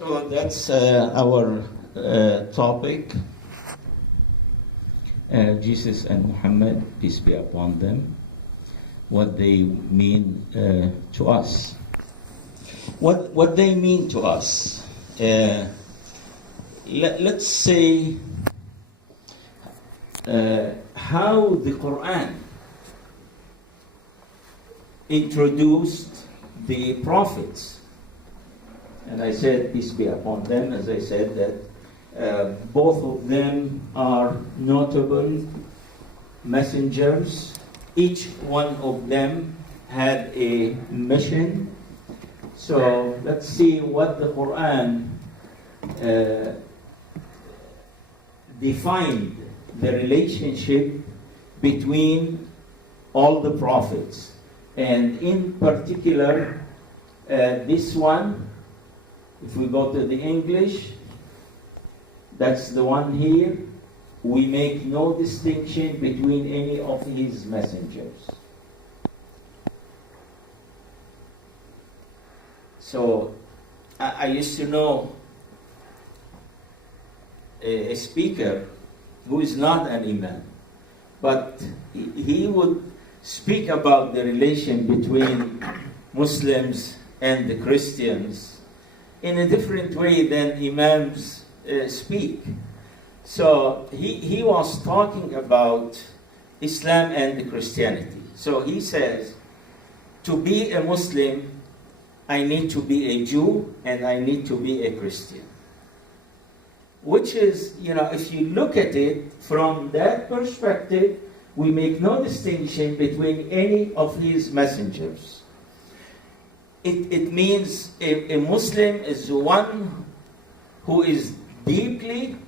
So that's our topic. Jesus and Muhammad, peace be upon them, what they mean to us. What they mean to us. Let's say how the Quran introduced the prophets. And I said, peace be upon them, as I said, that both of them are notable messengers. Each one of them had a mission. So let's see what the Quran defined the relationship between all the prophets. And in particular, this one, if we go to the English, that's the one here. We make no distinction between any of his messengers. So, I used to know a speaker who is not an Imam, but he would speak about the relation between Muslims and the Christians in a different way than Imams speak. So he was talking about Islam and the Christianity. So he says, to be a Muslim, I need to be a Jew and I need to be a Christian. Which is, if you look at it from that perspective, we make no distinction between any of his messengers. It means a Muslim is one who is deeply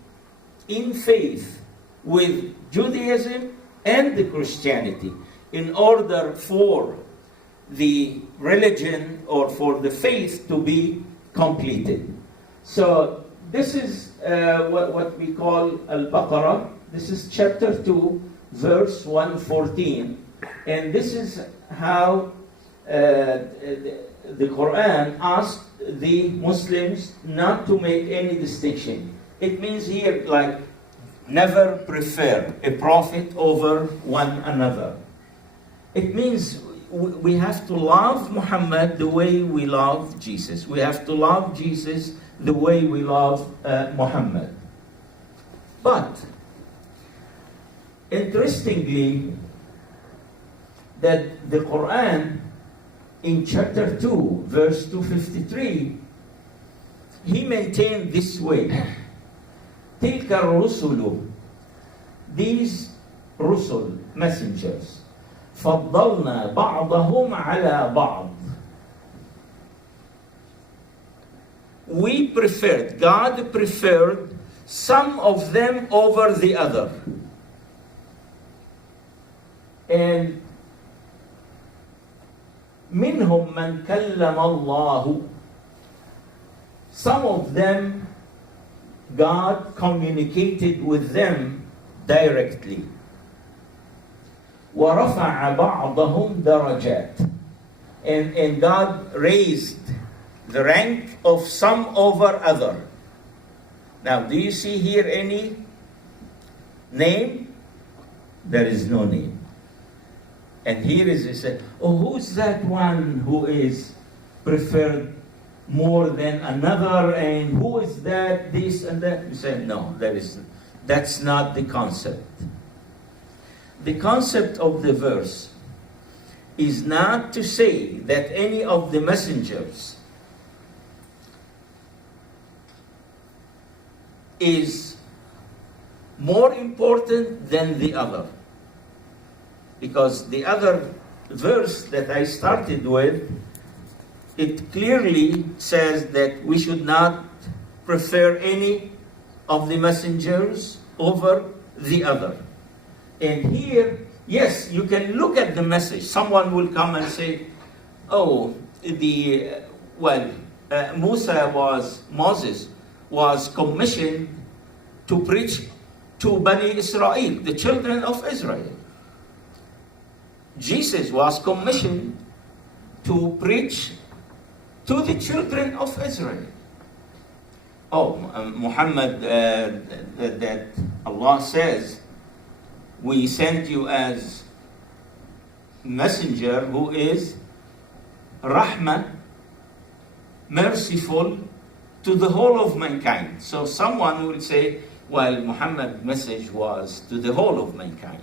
in faith with Judaism and the Christianity in order for the religion or for the faith to be completed. So this is what we call Al-Baqarah. This is chapter 2, verse 114. And this is how the Quran asked the Muslims not to make any distinction. It means here, like, never prefer a prophet over one another. It means we have to love Muhammad the way we love Jesus. We have to love Jesus the way we love Muhammad. But, interestingly, that the Quran in chapter 2, verse 253, he maintained this way. تِلْكَ الرُّسُلُ, these rusul, messengers, فَضَّلْنَا بَعْضَهُمْ عَلَى بَعْضٍ. We preferred, God preferred some of them over the other. And منهم من كلم الله. Some of them, God communicated with them directly. وَرَفَعَ بَعْضَهُمْ دَرَجَاتٍ. And God raised the rank of some over other. Now, do you see here any name? There is no name. And here is, he said, oh, who's that one who is preferred more than another? And who is that, this and that? You say, no, that's not the concept. The concept of the verse is not to say that any of the messengers is more important than the other. Because the other verse that I started with, it clearly says that we should not prefer any of the messengers over the other. And here, yes, you can look at the message. Someone will come and say, oh, Moses was commissioned to preach to Bani Israel, the children of Israel. Jesus was commissioned to preach to the children of Israel. Muhammad, that Allah says, we sent you as messenger who is Rahmah, merciful to the whole of mankind. So someone will say, well, Muhammad's message was to the whole of mankind.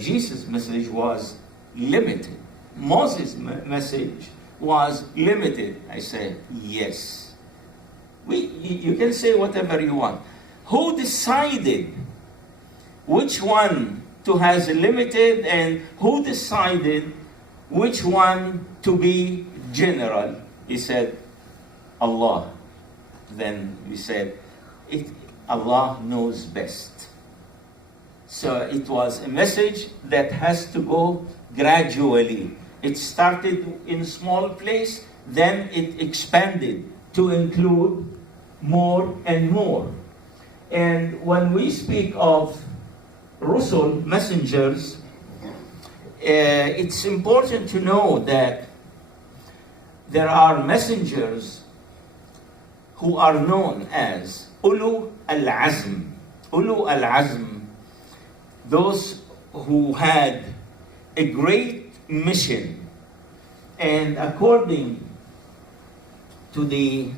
Jesus' message was limited. Moses' message was limited. I say, yes. You can say whatever you want. Who decided which one to has limited and who decided which one to be general? He said, Allah. Then we said, Allah knows best. So it was a message that has to go gradually. It started in a small place, then it expanded to include more and more. And when we speak of Rusul, messengers, it's important to know that there are messengers who are known as Ulu al-Azm. Ulu al-Azm, those who had a great mission. And according to the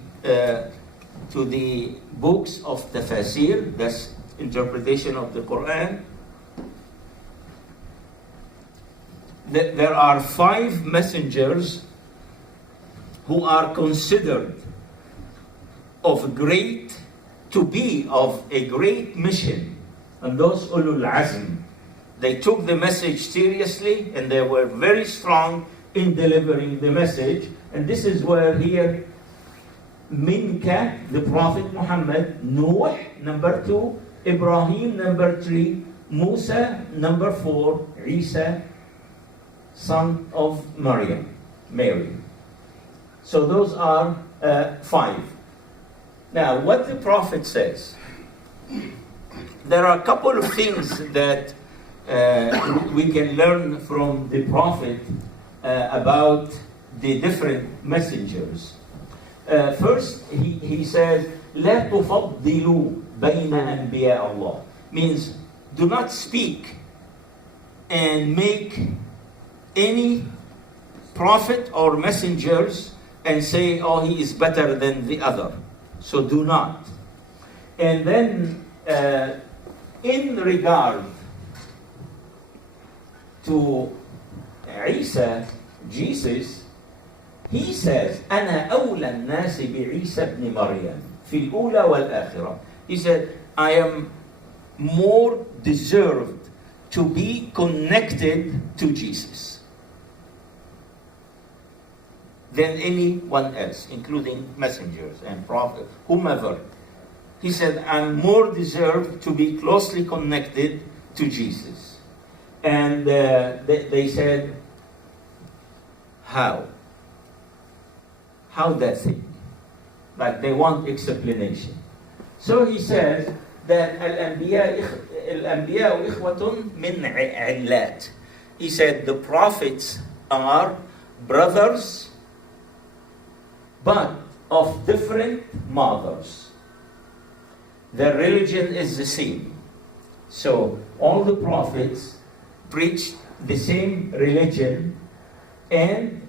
books of tafsir, that's interpretation of the Quran, there are 5 messengers who are considered of a great mission. And those Ulul Azm, they took the message seriously and they were very strong in delivering the message. And this is where here, Minka, the Prophet Muhammad, Nuh, number 2, Ibrahim, number 3, Musa, number 4, Isa, son of Mary. So those are 5. Now, what the Prophet says, there are a couple of things that we can learn from the Prophet about the different messengers. First, he says, لا تفضلوا بين أنبياء الله. Means, do not speak and make any prophet or messengers and say, oh, he is better than the other. So do not. And then, in regard to Isa, Jesus, he says, أنا أولى الناس بعيسى ابن مريم في الأولى والآخرة. He said, I am more deserved to be connected to Jesus than anyone else, including messengers and prophets, whomever. He said, I'm more deserved to be closely connected to Jesus. And they said, how? How that thing? Like they want explanation. So he says that al-anbiya ikhwatun min illat. He said the prophets are brothers, but of different mothers. Their religion is the same. So all the prophets preached the same religion, and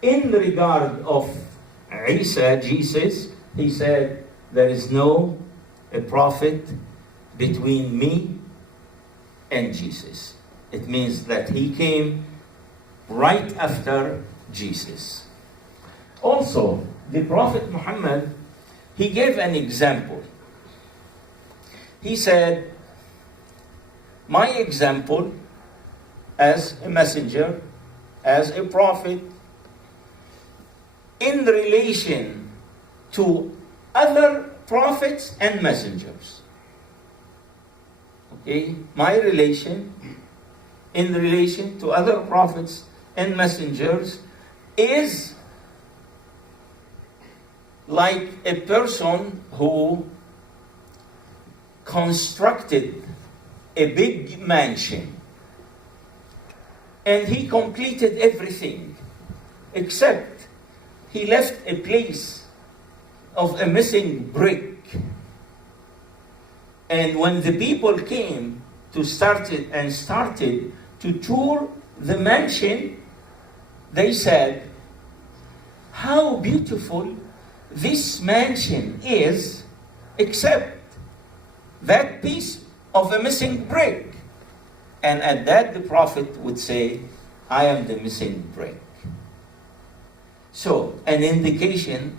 in regard of Isa, Jesus, he said, there is no a prophet between me and Jesus. It means that he came right after Jesus. Also, the Prophet Muhammad, he gave an example. He said, my example as a messenger, as a prophet, in relation to other prophets and messengers. Okay? My relation in relation to other prophets and messengers is like a person who constructed a big mansion and he completed everything except he left a place of a missing brick. And when the people came to started to tour the mansion, they said, how beautiful this mansion is, except that piece of a missing brick. And at that the prophet would say, I am the missing brick. So, an indication